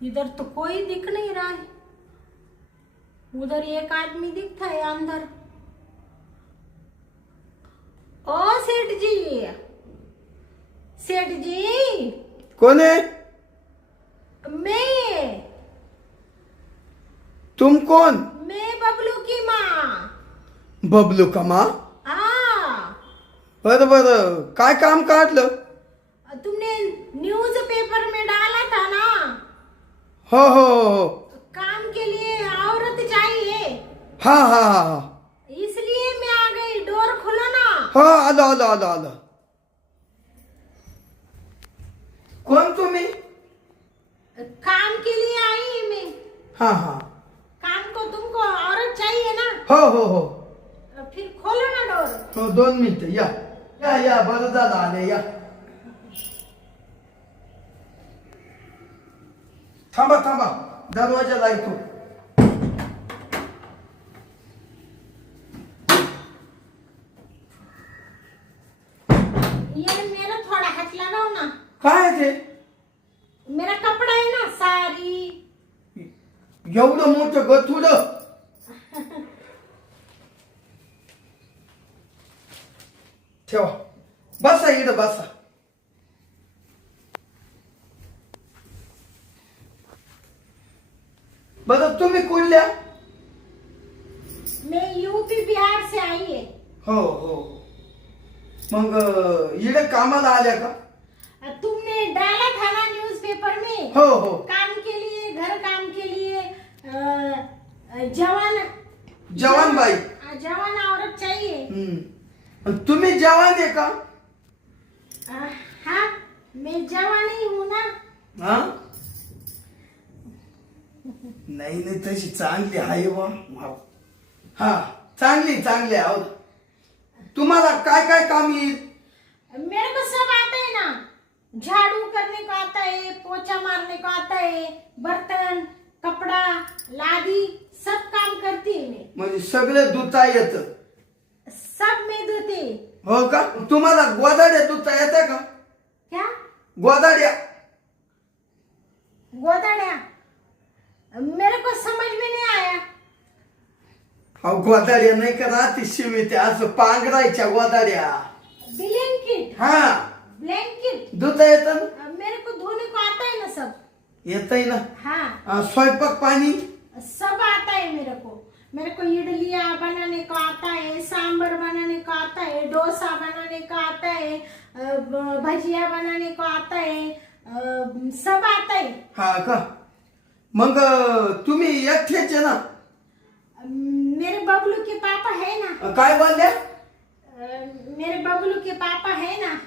इधर तो कोई दिख नहीं रहा है। उधर एक आदमी दिखता है अंदर। ओ सेठ जी, सेठ जी। कौन है? मैं तुम कौन? मैं बबलू की माँ। बबलू का माँ? हाँ, बरं बरं, काय काम काढलं? तुमने न्यूज पेपर में डाला था ना, हो हो हो, काम के लिए औरत चाहिए, हा हा हा हा, इसलिए मैं आ गई। डोर खोलो ना। हो, आलो आलो आलो आलो. कोण तुम्ही? काम के लिए आई मैं। हा हा, काम को तुमको औरत चाहिए ना, हो हो हो फिर खोलो ना डोर। हो, 2 मिनिटं. या या या, बरं झालं आले. या, थांबा थांबा, दरवाजा लावतो. ये मेरा थोड़ा हाथ लगाओ ना। काय आहे ते? मेरा कपड़ा है ना, साड़ी। एवढं मोठं गथुडं? ठेवा, बसा इकडं बसा. बरं, तुम्ही कुठल्या? मैं यूपी बिहार से आई है। हो हो, मग इकडे कामाला आल्या का? तुमने डाला था ना न्यूज़पेपर में, हो हो, काम के लिए, घर काम के लिए जवान जवान बाई. जवान औरत चाहिए। तुम्ही जवान आहे का? हाँ, मैं जवान ही हूँ ना। हा, नाही नाही, तशी चांगली आहे वा. हा, चांगली चांगली आहे. तुम्हाला काय काय काम येईल? मेरे को सब आता है ना, झाड़ू करने को आता है, पोछा मारने को आता है, बर्तन, कपड़ा, लादी, सब काम करती है मैं। म्हणजे सगळं धुता येतं? सब मैं धोती। हो का? तुम्हाला गोदाड्या धुता येते का? क्या? गोदाड्या? गोदाड्या? मेरे को समझ में नहीं आया। अहो, गोदाड्या नाही का राहते शिविते असं पांघरायच्या गोदाड्या? ब्लैंकेट। हा, ब्लैंकेट धुता येतं ना? मेरे को धोने को आता है ना सब। येतंय ना? हाँ, स्वयंपाक पाणी? सब आता है मेरे को। मेरे को इडलियाँ बनाने को आता है, सांबर बनाने को आता है, डोसा बनाने को आता है, भजिया बनाने को आता है, सब आता है। हा का? मग तुम्ही एकटेच आहे ना? मेरे बबलू के पापा है ना। काय बोलल्या? मेरे बबलू के पापा है ना।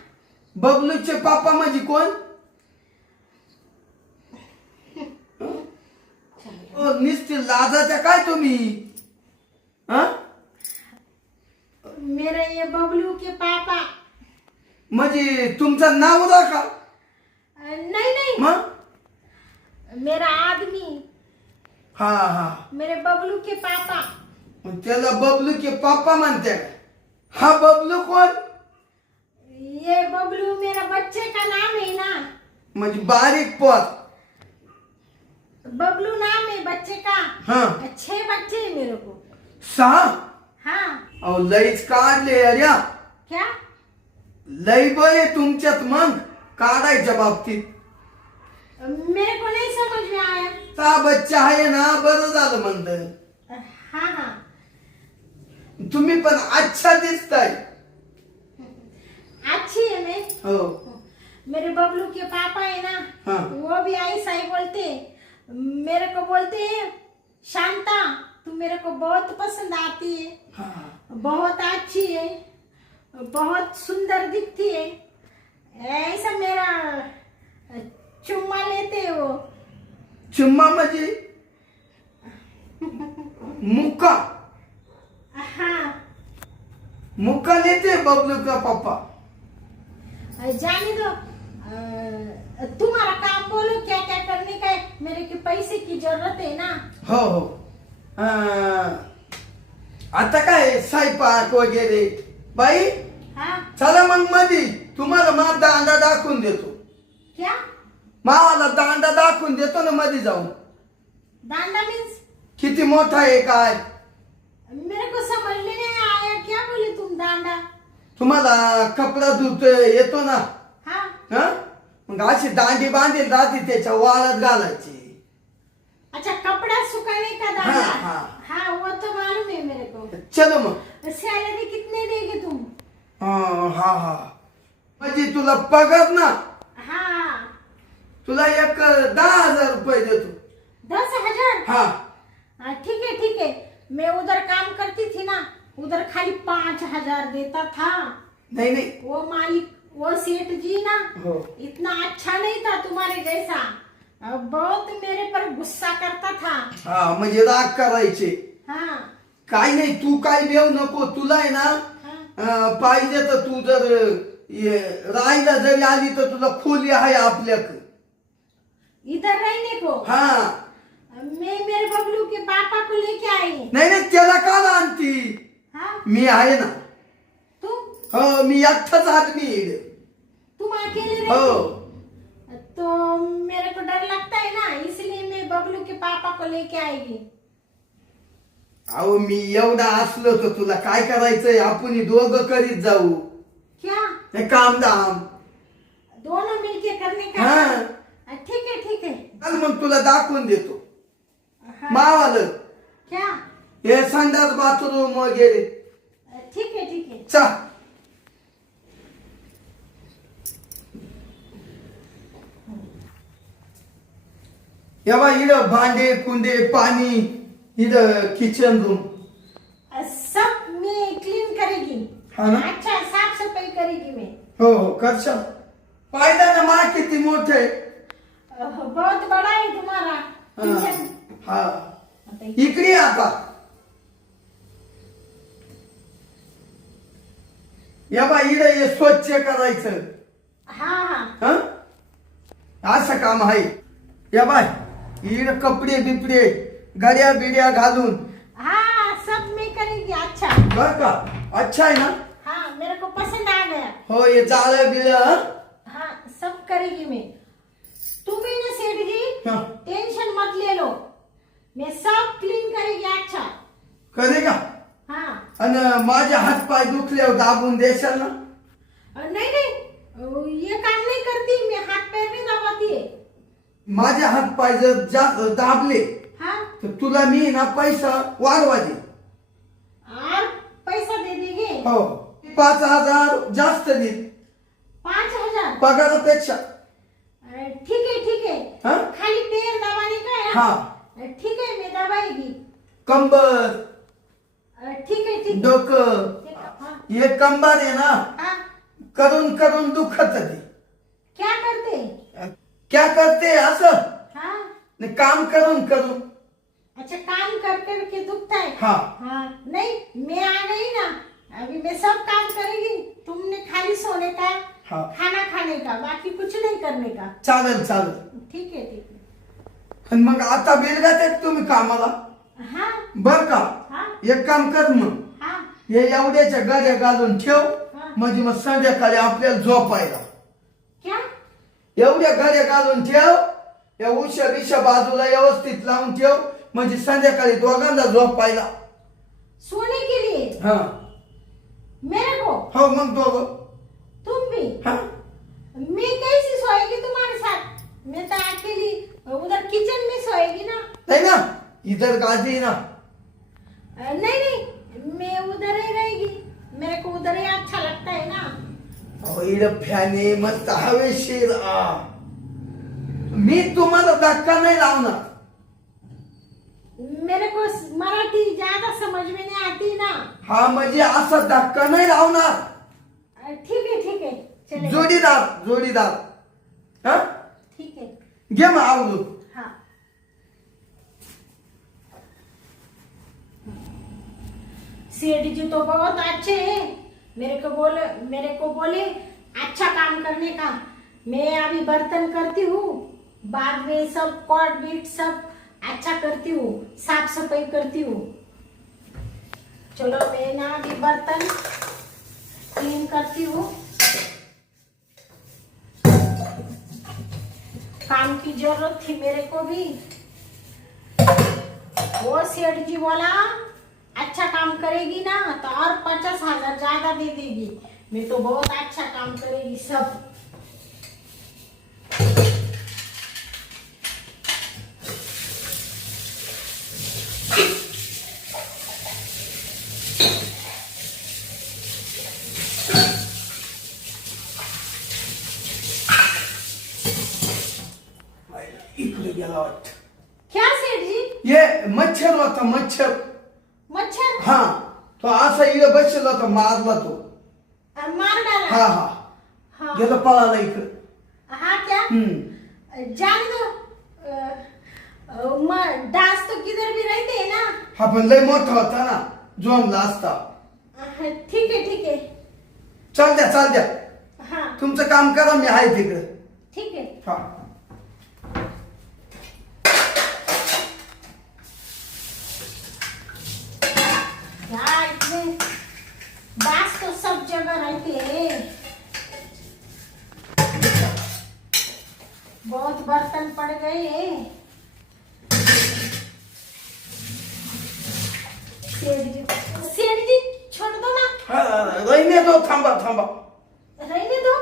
बबलूचे पापा म्हणजे कोण? निस्ती लाजाच्या काय तुम्ही? हा, मेरे ये बबलू के पापा। म्हणजे तुमचं नाव का? नहीं नहीं, मग? मेरा आदमी, हा हा, मेरे बबलू के पापा। मग त्याला बबलू के पापा म्हणते. हा बबलू कोण? ये बबलू मेरा बच्चे का नाम है ना। म्हणजे बारीक पोत? बबलू नाम है बच्चे का। हाँ। 6 बच्चे हैं मेरे को। 6? हाँ। अहो, लईच काढले अऱ्या. क्या? लई बळे तुमच्यात मग काढायच्या बाबतीत. मेरे को नहीं समझ में आया। 6 बच्चा आहे ना, बरं झालं म्हणलं. हाँ हाँ, तुम्ही पण अच्छा दिसताय. अच्छी है मैं। हो. मेरे बबलू के पापा है ना, हाँ। वो भी ऐसा ही बोलते हैं। मेरे को बोलते हैं, शांता तू मेरे को बहुत पसंद आती है, हा. बहुत अच्छी है, बहुत सुंदर दिखती है, ऐसा मेरा चुम्मा लेते हैं वो। चुम्मा म्हणजे मुक्का? हाँ, मुक्का लेते बबलू का पापा? जाने दो। तुम्हारा काम बोलो, क्या क्या करने का है। मेरे के पैसे की जरूरत है ना। हो हो. आता काय स्वयंपाक वगैरे बाई? हाँ, चला मग मधी तुम्हाला दांडा दाखवून देतो. क्या? मावाला दांडा दाखवून देतो ना मध्ये जाऊन. दांडा मीन्स किती मोठा आहे काय. मेरे को समझ में नहीं आया, क्या बोले तुम दांडा. तुम्हाला कपडा धुत येतो ना. हाँ हा मग अशी दांडी बांधेल राहते त्याच्या वाळत घालायची. अच्छा, कपड़ा सुखाने का दांडा. हाँ, हाँ. हाँ वो तो मालूम है मेरे को. चलो मग. सैलरी कितने देगे तुम. हा हा म्हणजे तुला पगार ना. हाँ तुला एक 10,000 रुपये देतो. 10,000. हा हाँ, ठीक है. मैं उधर काम करती थी ना, उधर खाली 5,000 देता था. नाही नाही. वो मालिक, वो सेठ जी ना, हो. इतना अच्छा नहीं था तुम्हारे जैसा. बहुत मेरे पर गुस्सा करता था. हा म्हणजे राग करायचे. हाँ काय नाही, तू काय देऊ नको. तुला आहे ना हाँ. पाहिजे तर तू जर राहायला जरी आली तर तुला खोली आहे आपल्याकडे. इधर रहने को. हा मैं मेरे बबलू के पापा को लेके आई. नाही नाही, त्याला का आणती. हाँ मी आहे ना. तुम हो मी एकटाच आदमी आहे. तुम अकेले हो रहती. तो मेरे को डर लगता है ना, इसलिए मैं बबलू के पापा को लेके आएगी. अहो मी एवढा असलो तर तुला काय करायचंय. आपण दोघं करीत जाऊ क्या हे काम दाम. दोनों मिलके करने का. हाँ. ठीक है. चल मग तुला दाखवून देतो. हाँ. मावालं क्या हे संडास बाथरूम वगैरे. ठीक है. चा या बा इकडं भांडे कुंडे पाणी. इकडं किचन रूम. सब मैं क्लीन करेगी. हाँ ना? अच्छा, साफ सफाई करेगी मैं. हो हो करशाल. पाहिजे ना मा किती मोठे आहे. बहुत बड़ा है तुम्हारा किचन. हा इकडे ये आता. या बा इकडे हे स्वच्छ करायचं. हाँ. हं? असं काम आहे. या बाय इकडे कपडे बिपडे गड्या बिड्या घालून. हाँ सब मैं करेगी. अच्छा. बर का. अच्छा आहे ना. हाँ मेरे को पसंद आ गया. हो हे जाळं बिळं. हाँ सब करेगी मैं. तुम ही ना सेठ जी, हं. टेंशन मत ले लो, मैं सब क्लीन करेगी. अच्छा. करे का. हाँ आणि माझे हात पाय दुखल्यावर दाबून देशाल ना. नहीं, ये काम नहीं करती मैं, हाथ पैर नहीं दबाती है. माझे हात पाय जर जास्त दाबले हाँ तर तुला मी ना पैसा वाढवा दे. और पैसा दे देंगे. हो 5,000 जास्त दे 5,000. पगारापेक्षा. ठीक है. हाँ? खाली पैर दबाने का है. हाँ ठीक है मैं दबाएगी. कंबर ठीक है. डोकं हाँ. हे कंबर आहे ना हाँ. करून करून दुखत ते. क्या करते. क्या करते असं हाँ. नाही, काम करून करून. अच्छा, काम कर करके दुखता है. हाँ हाँ नहीं, मैं आ गई ना, अभी मैं सब काम करेगी. तुमने खाली सोने का, हाँ खाना खाने का, बाकी कुछ नहीं करने का. चालेल चालेल. ठीक है. आणि मग आता बेलगात आहेत तुम्ही कामाला. हाँ बर का. हाँ एक काम कर मग हाँ. हे एवढ्याच्या गाड्या घालून ठेव. हाँ. म्हणजे मग संध्याकाळी आपल्याला झोपायला क्या एवढ्या गाड्या घालून ठेव. या उशा बिशा बाजूला व्यवस्थित लावून ठेव म्हणजे संध्याकाळी दोघांना झोपायला. सोने के लिए हा मेरे को. हो मग दोघं. तुम भी. हा मैं कैसी सोएगी तुम्हारे साथ. मैं तो अकेली उधर किचन में सोएगी ना. नाही ना इधर गादी ना. नहीं, मैं उधर ही रहेगी. मेरे को उधर ही अच्छा लगता है ना. अहो इकडं फॅन आहे मस्त हवेशीर. मी तुम्हाला धक्का नाही लावणार. मेरे को मराठी ज्यादा समझ में नहीं आती ना. हा म्हणजे असा धक्का नाही लावणार. ठीक है चले. जोडीदार. हा ठीक है. घे मग आवडू. हाँ. सेठ जी तो बहुत अच्छे हैं. मेरे को बोले अच्छा काम करने का. मैं अभी बर्तन करती हूँ, बाद में सब कॉट बीट सब अच्छा करती हूँ, साफ सफाई करती हूँ. चलो मैं ना अभी बर्तन क्लीन करती हूँ. की जरूरत थी मेरे को भी। वो सेठ जी बोला अच्छा काम करेगी ना तो और 50,000 ज्यादा दे देगी। मैं तो बहुत अच्छा काम करेगी सब। इकडे गेला वाटत. क्या सेठ जी? ये मच्छर होता मच्छर. मच्छर हा तो असा इकडे बसला होता मारला तो. मार डाला? हा हा हाँ गेला पळाला इकडे. हाँ क्या जान दो। डांस तो किधर भी रहते हैं ना। हा पण लय मोठा होता ना जॉमला असता. ठीक है ठीक है। चाल द्या हाँ तुमचं काम करा मी आहे तिकडे. ठीक है। हा यार इतने डांस तो सब जगह रहते हैं। बहुत बर्तन पड़ गए हैं। सेठ जी छोड़ दो ना। रहने दो. थांबा रहने दो।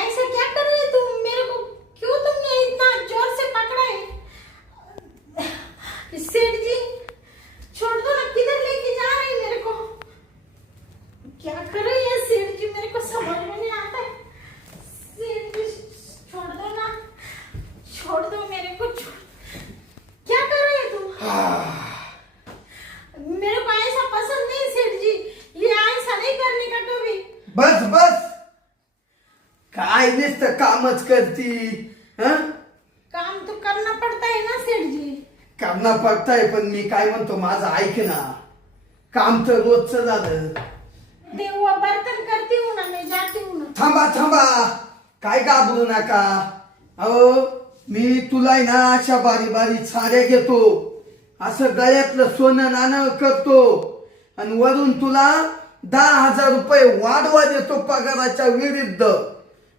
ऐसा क्या कर रहे हो तुम? मेरे को क्यों तुमने इतना जोर से पकड़ा है? सेठ जी छोड़ दो ना। किधर लेके जा रहे हैं मेरे को? क्या कर रहे हैं सेठ जी? मेरे को समझ में नहीं आता है। सेठ जी छोड़ दो ना। छोड़ दो मेरे को। क्या कर रहे हैं तुम? मेरे को ऐसा पसंद नहीं सेठ जी। ये ऐसा नहीं करने का कभी। बस काय नुसतं कामच करती. काम तो करना पड़ता है ना सेठ जी। करना पडताय पण मी काय म्हणतो माझं ऐक ना. काम तर रोजचं झालं. वो बर्तन करती हूँ ना मैं जाती हूँ ना। थांबा काय घाबरू नका. अहो मी तुला आहे ना अशा बारी साड्या घेतो. असं गळ्यातलं सोनं नाणं करतो आणि वरून तुला 10,000 रुपये वाढवा देतो पगाराच्या विरुद्ध.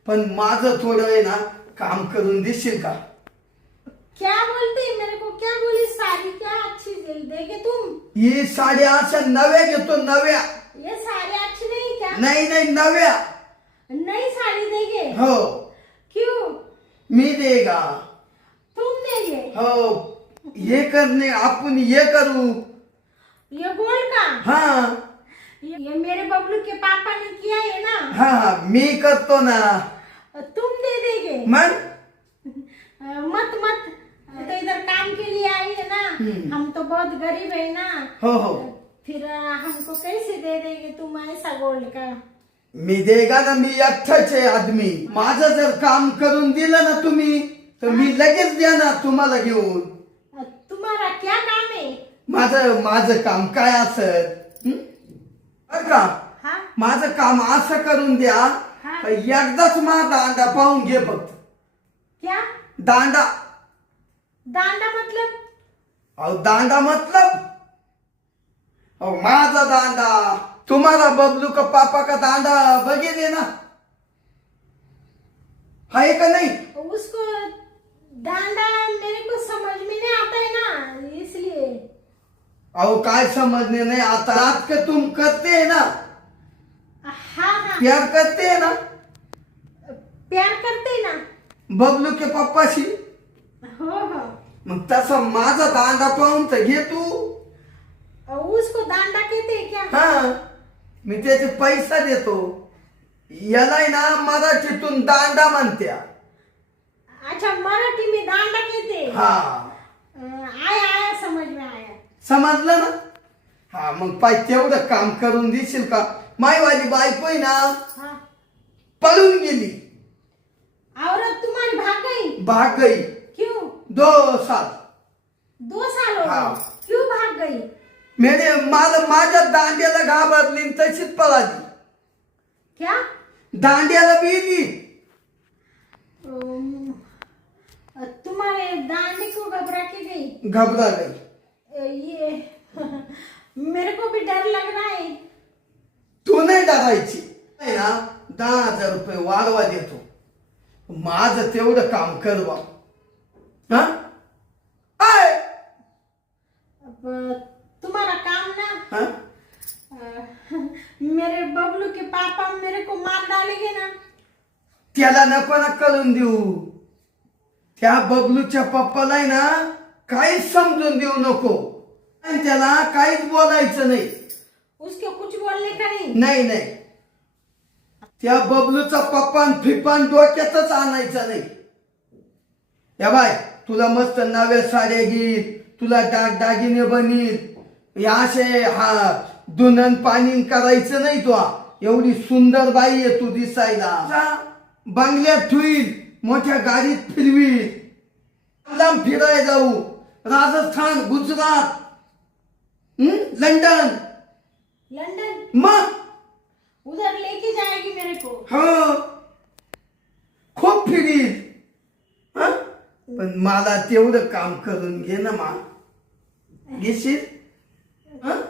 पण माझं थोडं आहे ना काम करून देशील का? क्या बोलते हैं मेरे को? क्या बोली? साड़ी क्या अच्छी देगे तुम? ही साड्या अशा नव्या घेतो नव्या. ये साड़ी अच्छी नहीं क्या? नाही नव्या. नई साड़ी देगे? हो क्यों? मी देगा. तुम देगे? हो ये करणे आपण ये करू. ये गोल्ड का? हा ये मेरे बबलू के पापा ने किया है ना। हा मी करतो ना. तुम दे देगे? मग मत तो इधर काम के लिए आई है ना। हम तो बहुत गरीब है ना। हो फिर हमको कैसे दे देंगे तुम ऐसा गोल्ड का? मी देगा ना. मी एकटाच आहे आदमी. माझं जर काम करून दिलं ना तुम्ही तर मी लगेच देणार तुम्हाला घेऊन. तुम्हारा क्या काम है? माझं काम काय असत बर का? हाँ माझं काम असं करून द्या. हा. एकदाच माझा दांडा पाहून घे फक्त. क्या? दांडा. दांडा मतलब? अहो दांडा मतलब अहो माझा दांडा. तुम्हाला बबलू का पापा का दांडा बघितले ना है का नहीं? उसको दांडा मेरे को समझ में नहीं आता है ना इसलिए। अहो काय समझने नहीं आता. रात के तुम करते है ना. हाँ प्यार करते है ना प्यार करते ना। बबलू के पप्पाशी. हो मग तसा माझा दांडा पाहून तर घे तू. उसको दांडा कहते हैं क्या? हा मी त्याचे पैसा देतो. याला ना मराठीतून दांडा म्हणत्या. अच्छा मराठी में दांडा कहते हैं। हा आया समझ में आया। समजलं ना. हा मग पाय तेवढं काम करून देशील का? माईवाली बायको आहे ना हाँ पळून गेली. औरत तुम्हारी भाग गई? भाग गई. क्यों? 2 साल. 2 साल हो हाँ। गए? क्यों भाग गई? मला माझ्या दांड्याला घाबरली आणि तशीच पळाली. क्या? दांड्याला बिली. तुम्हारे दांडी को घबरा के गई? घबरा गई. ये मेरे को भी डर लग रहा है। तू नाही डरायची. आहे ना 10,000 रुपये वाढवा देतो. माझं तेवढं काम कर बा. हा आय तुम्हारा काम ना हा? मेरे बबलू के पापा मेरे को मार डालेंगे ना। त्याला नको ना करून देऊ. त्या बबलूच्या पप्पाला आहे ना काहीच समजून देऊ नको आणि त्याला काहीच बोलायचं नाही. उसके कुछ बोलने का नहीं. नाही नाही त्या बबलूचा पप्पान फिपान डोक्यातच आणायचा नाही. या बाय तुला मस्त नव्या साड्या घेईल, तुला दागिने बनील, या असे हा धुनन पाणी करायचं नाही. तू एवढी सुंदर बाई आहे तू दिसायला. बंगल्यात ठेवील, मोठ्या गाडीत फिरवील, लांब फिरायला जाऊ, राजस्थान, गुजरात, लंडन. लंदन मग उधर लेके जाएगी मेरे को. हो खूप फिरील. हं? पण मला तेवढं काम करून घे ना मा. घेशील? हं?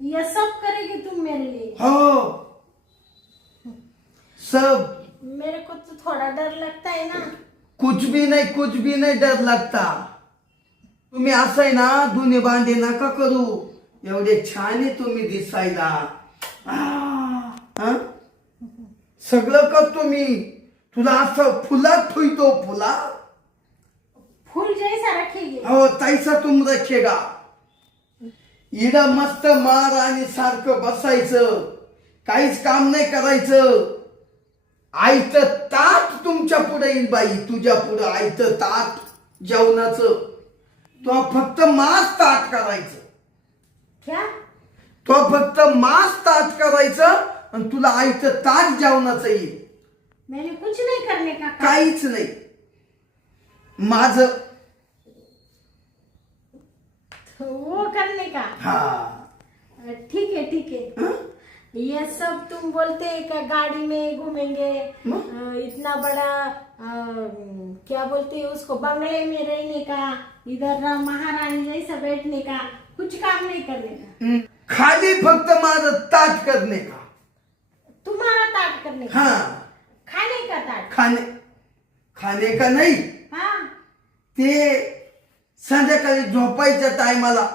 ये सब करेगी तुम मेरे लिए. हो सब. मेरे को तो थोड़ा डर लगता है ना. कुछ भी नहीं डर लगता. तुम्ही असं आहे ना दुने बांधे नका करू. एवढे छान आहे तुम्ही दिसायला. हं? सगळं करतो मी. तुला असं फुलात ठेवतो. फुला फूल जैसा रखेगी. हो तैसा तुम रखेगा. इडा मस्त मार आणि सारखं बसायचं, काहीच काम नाही करायचं. आयतं ताट तुमच्या पुढे येईल बाई, तुझ्या पुढे आयतं ताट जेवणाचं. तो फक्त मांस ताट करायचं. क्या? तो फक्त मांस ताट करायचं आणि तुला आयतं ताट जेवणाचं येईल. मैंने कुछ नहीं करने का काम. काहीच नाही. माझं वो करने का. हा ठीक है ठीक है. हं? ये सब तुम बोलते हैं कि गाड़ी में घूमेंगे, इतना बड़ा क्या बोलते हैं उसको, बंगले में रहने का, इधर महारानी जैसा बैठने का, कुछ काम नहीं करने का. खाली फक्त माझं ताट करणे का. तुम्हारा ताट करने का. हाँ खाने का ताट. खाणे का नाही. हाँ ते संध्याकाळी झोपायच्या टायमाला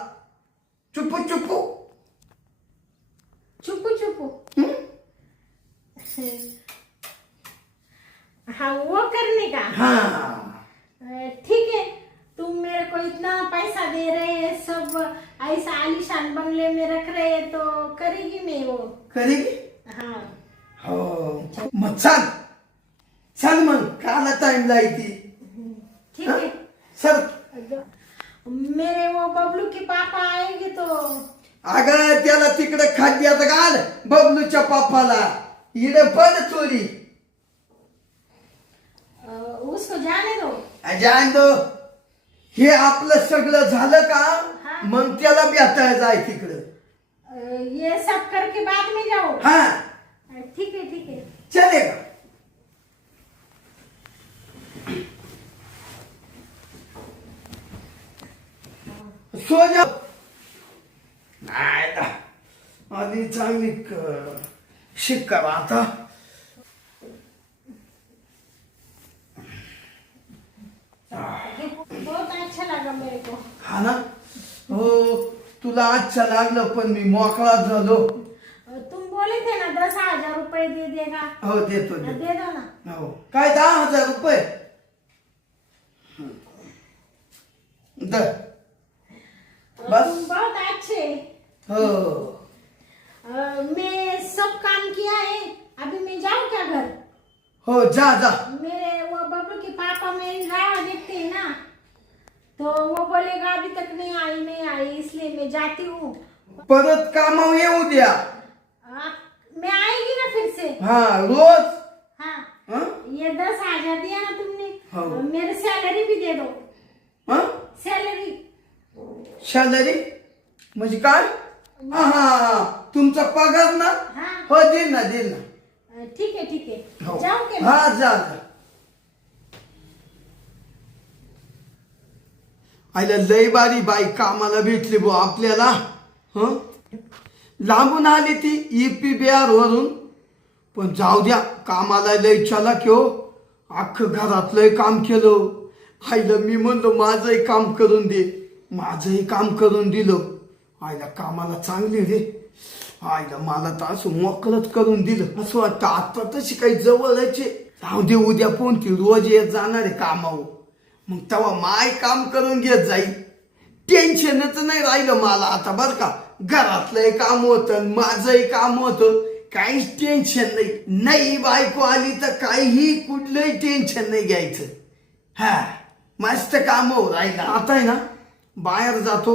चुपू चुपू. चुपू चुपू. हाँ वो करने का. हाँ ठीक है. तुम मेरे को इतना पैसा दे रहे हैं, सब ऐसा आलीशान बंगले में रख रहे हैं, तो करेगी मैं वो. करेगी. हाँ हो मग चल मग काला टाइम लायती. ठीक है. सर मेरे वो बबलू के पापा आएंगे तो. अगं त्याला तिकडे खाद्यात घाल बबलूच्या पापाला. इकडे पण चोरी. उसको जाने दो. जाण दो. हे आपलं सगळं झालं का मग त्याला भेटायला जाय तिकडं. ये सब करके बाद में जाओ. हा ठीक है ठीक है. चलेगा. सो जा. नाही आधी चांगली शिक करा आता. बहुत अच्छा लगा मेरे को. हा ना. हो तुला अच्छा लागलं पण मी मोकळा झालो. तुम बोले थे ना 10,000 रुपए दे देगा. हो देतो दे दो ना. हो काय 10,000 रुपये. दर बस. तुम बहुत अच्छे. हो मैं सब काम किया है. अभी मैं जाऊँ क्या घर. हो जा जा. मेरे वो बबलू के पापा मेरी राह देखते हैं ना, तो वो बोलेगा अभी तक नहीं आई इसलिए मैं जाती हूँ. परत कामावर येऊ द्या. मैं आएगी ना फिर से. हा रोज. हाँ हं? ये 10,000 दिया ना तुमने. हाँ. मेरे सैलरी भी दे दो. हं? सैलरी. सॅलरी म्हणजे काय. हा हा तुमचा पगार ना. हाँ हो देईल ना. ठीक है ठीक है. हो. जाओ के. हा जा जा. आयला लय बारी बाई कामाला भेटली बो आपल्याला. हं लांबून आली ती ईपी बिहार वरून. पण जाऊ द्या कामाला लय चला की हो. अख्खं घरातलंय काम केलं, आईला मी म्हणतो माझंही काम करून दे, माझंही काम करून दिलं. आईला कामाला चांगली रे. आईला मला तर असं मोकळच करून दिलं. असं वाटतं आता तशी काही जवळचे जाऊ दे, उद्या कोणती रोज येत जाणार आहे कामावर, मग तेव्हा माय काम करून घेत जाईल. टेन्शनच नाही राहिलं मला आता बरं का. घरातलंही काम होतं, माझंही काम होतं, काहीच टेन्शन नाही. नाही बायको आली तर काहीही कुठलंही टेन्शन नाही घ्यायचं. हा मस्त काम हो राहिलं. आता आहे ना बाहेर जातो,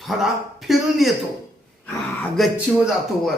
थोडा फिरून येतो. हा गच्चीवर जातो वर.